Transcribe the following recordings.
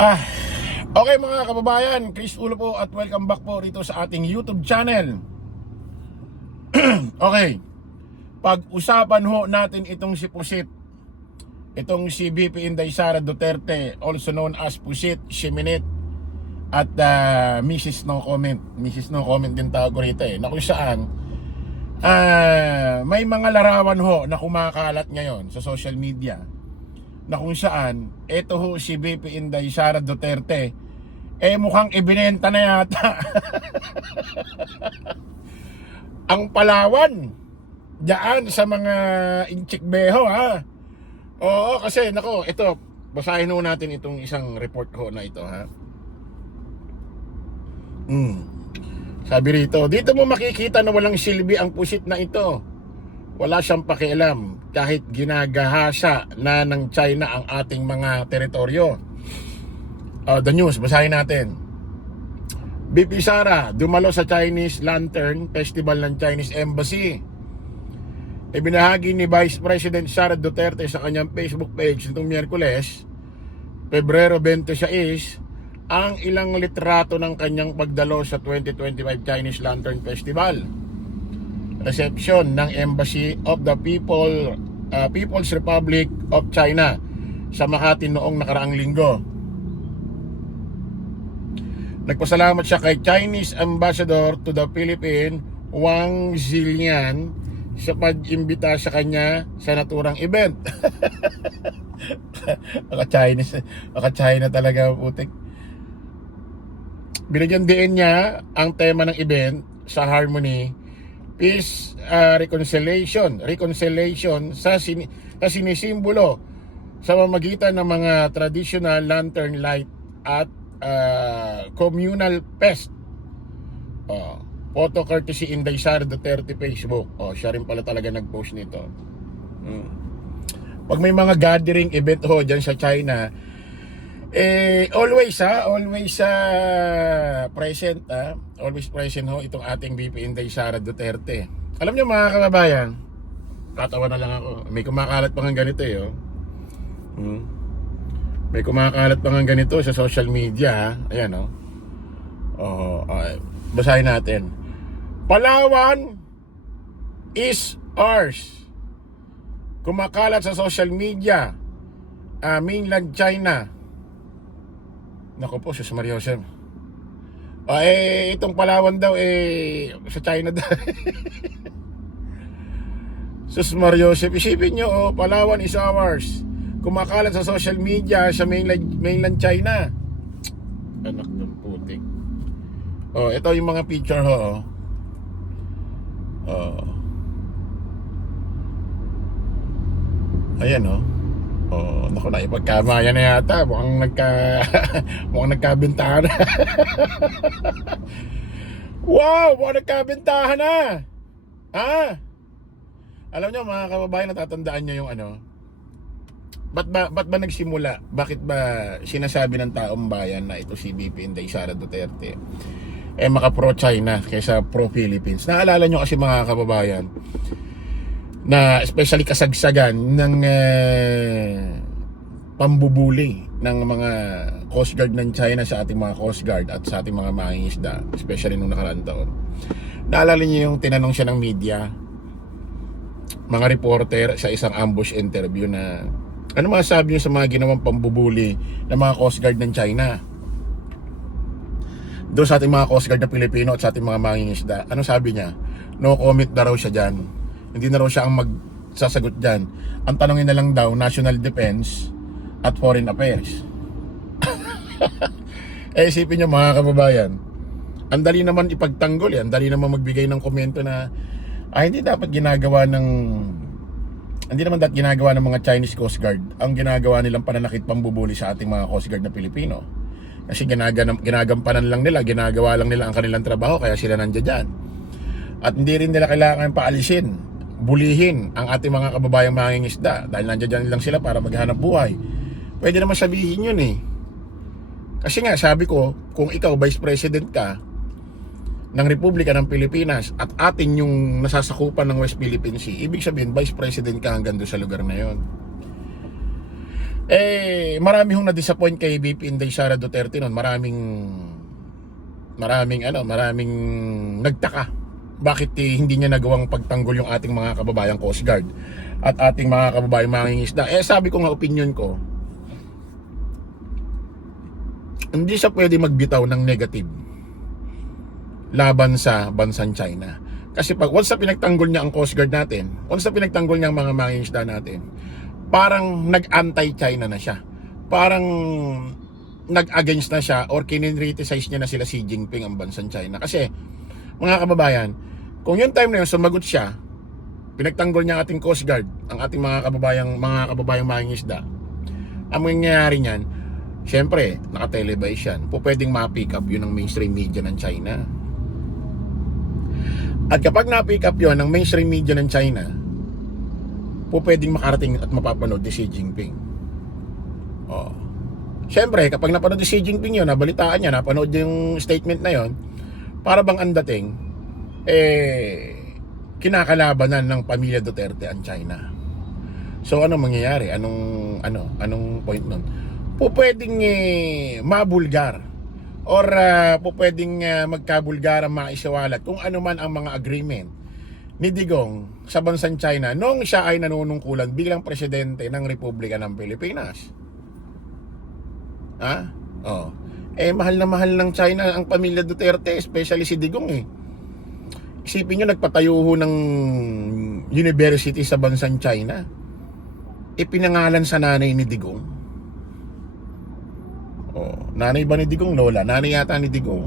Ah, okay mga kababayan, Chris Ulo po at welcome back po rito sa ating YouTube channel. Okay, pag-usapan ho natin itong si Pusit. Itong si VP Inday Sara Duterte, also known as Pusit, Shiminit at Mrs. No Comment. Mrs. No Comment din tawag ko rito na kung saan may mga larawan ho na kumakalat ngayon sa social media na kung saan eto ho si VP Inday Sara Duterte mukhang ibinenta na yata ang Palawan diyan sa mga Inchikbeho ha. Oo, kasi nako, ito basahin ho natin itong isang report ho na ito ha. Sabi rito, dito mo makikita na walang silbi ang pusit na ito. Wala siyang pakialam kahit ginagahasa na ng China ang ating mga teritoryo. The news, basahin natin. VP Sara dumalo sa Chinese Lantern Festival ng Chinese Embassy. Ibinahagi ni Vice President Sara Duterte sa kanyang Facebook page nitong Miyerkules, Pebrero 26, ang ilang litrato ng kanyang pagdalo sa 2025 Chinese Lantern Festival. Reception ng Embassy of the People's Republic of China sa Makati noong nakaraang linggo. Nagpasalamat siya kay Chinese Ambassador to the Philippines, Wang Zilian, sa pag-imbita sa kanya sa naturang event. Maka-China talaga putik. Binigyan din niya ang tema ng event sa Harmony, Peace, Reconciliation sa sinisimbolo sa pamamagitan ng mga traditional lantern light at communal fest. Photo courtesy Inday Sara Duterte Facebook. Siya rin pala talaga nag-post nito. Pag may mga gathering event ho dyan sa China, always present always present ho itong ating VP Inday Sara Duterte. Alam niyo mga kababayan, tatawa na lang ako. May kumakalat pa ng ganito May kumakalat pa ng ganito sa social media Ayan basahin natin. Palawan is ours. Kumakalat sa social media, mainland China. Naku po, Sus Maria Jose. Itong Palawan daw sa China daw. Sus Maria Jose, isipin nyo, Palawan is ours. Kumakalat sa social media sa mainland China. Anak ng putik. Ito yung mga picture ho. Ayan naku, na ipagkamayan na yata. Mukhang nagkabentahan na. Wow, mukhang nagkabentahan na. Alam nyo mga kababayan, natatandaan nyo yung Ba't ba nagsimula? Bakit ba sinasabi ng taong bayan na ito si VP Inday Sara Duterte maka pro-China kaysa pro-Philippines? Naalala nyo kasi mga kababayan na especially kasagsagan ng pambubuli ng mga Coast Guard ng China sa ating mga Coast Guard at sa ating mga mangingisda, especially nung nakaraang taon. Naalala nyo yung tinanong siya ng media, mga reporter sa isang ambush interview na ano masasabi niyo sa mga ginawang pambubuli ng mga Coast Guard ng China doon sa ating mga Coast Guard na Pilipino at sa ating mga mangingisda? Ano sabi niya? No comment na raw siya dyan. Hindi na raw siya ang magsasagot dyan. Ang tanongin na lang daw, National Defense at Foreign Affairs. Isipin niyo mga kababayan, ang dali naman ipagtanggol ang dali naman magbigay ng komento na hindi dapat ginagawa ng mga Chinese Coast Guard ang ginagawa nilang pananakit pambubuli sa ating mga Coast Guard na Pilipino. Kasi ginagampanan lang nila, ginagawa lang nila ang kanilang trabaho, kaya sila nandiyan dyan. At hindi rin nila kailangan paalisin, bulihin ang ating mga kababayang mangingisda dahil nandiyan lang sila para maghanap buhay. Pwede naman sabihin yun Kasi nga sabi ko, kung ikaw Vice President ka ng Republika ng Pilipinas at atin yung nasasakupan ng West Philippine Sea, ibig sabihin Vice President ka hanggang doon sa lugar na yon. Marami hong na-disappoint kay VP Inday Sara Duterte noon. Maraming nagtaka. Bakit hindi niya nagawang pagtanggol yung ating mga kababayang Coast Guard at ating mga kababayang mangingisda? Sabi ko nga, opinion ko, hindi siya pwede magbitaw ng negative laban sa bansang China. Kasi pag once na pinagtanggol niya ang Coast Guard natin, once na pinagtanggol niya ang mga mangingisda natin, parang nag-anti-China na siya. Parang nag-against na siya or kininriticize niya na sila Xi Jinping ang bansang China. Kasi, mga kababayan, kung yung time na yun sumagot siya, pinagtanggol niya ang ating Coast Guard, ang ating mga kababayang mangingisda, ang mangyayari niyan, syempre, naka-televise yan. Pwedeng ma-pick up yun ng mainstream media ng China. At kapag na-pick up yun ng mainstream media ng China, pwedeng makarating at mapapanood ni Xi Jinping. Syempre, kapag napanood ni Xi Jinping yun, nabalitaan niya, napanood yung statement na yun, para bang ang dating, kinakalabanan ng pamilya Duterte ang China. So, ano mangyayari? Anong point nun? Pwedeng mabulgar or pwedeng magkabulgar ang maisiwalat kung ano man ang mga agreement ni Digong sa bansang China nung siya ay nanunungkulan bilang presidente ng Republika ng Pilipinas. Mahal na mahal ng China ang pamilya Duterte, especially si Digong Isipin nyo, nagpatayo ho ng university sa bansang China. Ipinangalan sa nanay ni Digong. Nanay ba ni Digong? Lola. Nanay yata ni Digong.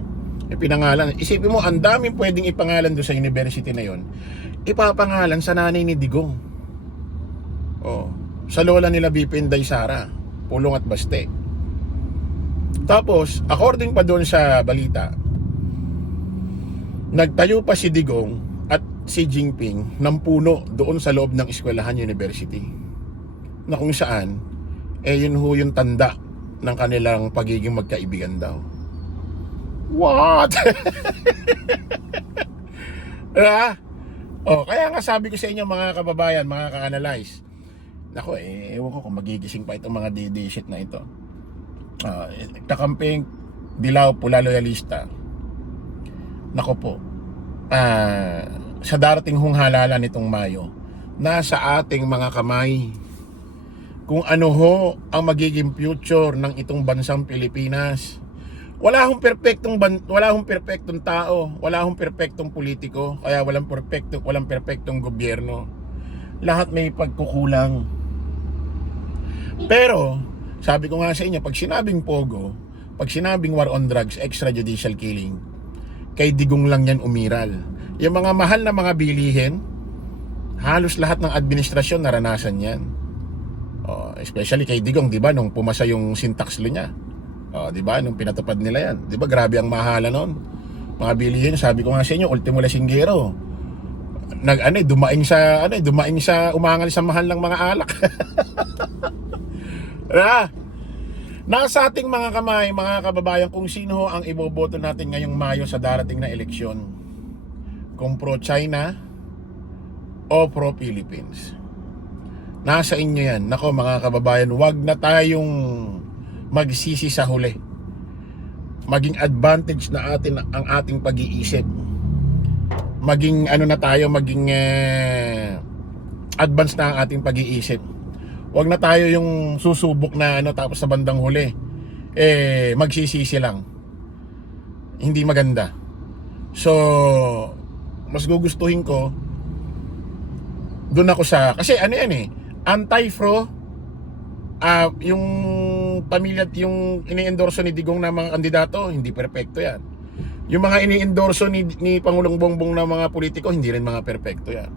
Ipinangalan. Isipin mo, ang daming pwedeng ipangalan doon sa university na yon. Ipapangalan sa nanay ni Digong. Sa lola nila VP Inday Sara, Pulong at Baste. Tapos, according pa doon sa balita, nagtayo pa si Digong at si Jinping ng puno doon sa loob ng Eskwelahan University, na kung saan yun ho yung tanda ng kanilang pagiging magkaibigan daw. What? Kaya nga sabi ko sa inyo mga kababayan, mga ka-analyze, nako ewan ko kung magigising pa itong mga shit na ito. Kakamping Dilaw Pula Loyalista, nako po, sa darating hong halalan nitong Mayo, nasa ating mga kamay kung ano ho ang magiging future ng itong bansang Pilipinas. Wala hong perpektong tao, wala hong perpektong politiko, kaya walang perpektong gobyerno. Lahat may pagkukulang. Pero sabi ko nga sa inyo, pag sinabing pogo, pag sinabing war on drugs, extrajudicial killing, kay Digong lang yan umiral. Yung mga mahal na mga bilihin, halos lahat ng administrasyon naranasan yan. Especially kay Digong, di ba, nung pumasa yung syntax law niya. Di ba, nung pinatupad nila yan. Di ba, grabe ang mahala noon. Mga bilihin, sabi ko nga sa inyo, ultimo lasinggero. Dumaing sa umangal sa mahal ng mga alak. Nasa ating mga kamay, mga kababayan, kung sino ang iboboto natin ngayong Mayo sa darating na eleksyon. Kung pro-China o pro-Philippines. Nasa inyo yan. Nako mga kababayan, wag na tayong magsisi sa huli. Maging advantage na ang ating pag-iisip. Maging maging advance na ang ating pag-iisip. Wag na tayo yung susubok na tapos sa bandang huli magsisisi lang. Hindi maganda. So, mas gugustuhin ko doon ako sa, kasi anti-fro, yung pamilya, yung ini-endorso ni Digong na mga kandidato, hindi perpekto yan. Yung mga ini-endorso ni Pangulong Bongbong na mga politiko, hindi rin mga perpekto yan.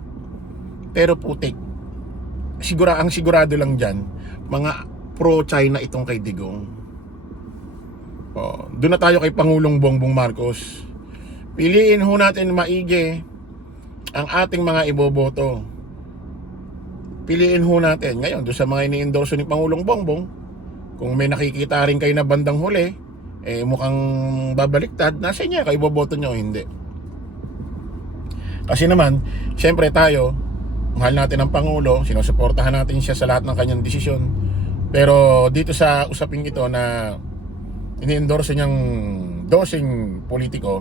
Pero putik, sigurado lang dyan, mga pro-China itong kay Digong. Doon na tayo kay Pangulong Bongbong Marcos. Piliin ho natin maigi ang ating mga iboboto. Piliin ho natin ngayon doon sa mga ini-endorso ni Pangulong Bongbong. Kung may nakikita rin kayo na bandang huli, mukhang babaliktad, nasa inyo kayo iboboto nyo, hindi. Kasi naman, syempre tayo, mahal natin ang Pangulo, sinusuportahan natin siya sa lahat ng kanyang desisyon. Pero dito sa usaping ito na ini-endorse niyang dosing politiko,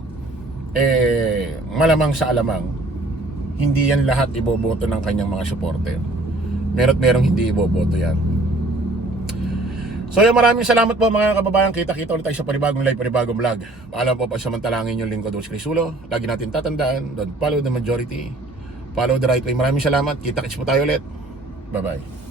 malamang sa alamang, hindi yan lahat iboboto ng kanyang mga supporter. Merong hindi iboboto yan. So yun, maraming salamat po mga kababayan. Kita-kita ulit tayo sa panibagong live, panibagong vlog. Paalam po, pansamantalangin yung lingkod Dos Crisulo. Lagi natin tatandaan, don't follow the majority, follow the right way. Maraming salamat. Kita-kits po tayo ulit. Bye-bye.